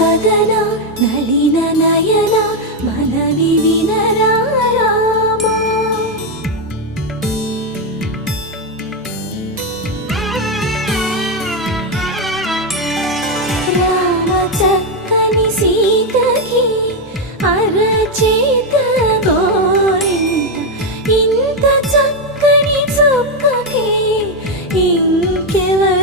వదన నళిన నయన మనవి వినరా రామా. రామ చక్కని సీతకి అరచేత గోరింట, ఇంత చక్కని చుక్కకి ఇంకెవరు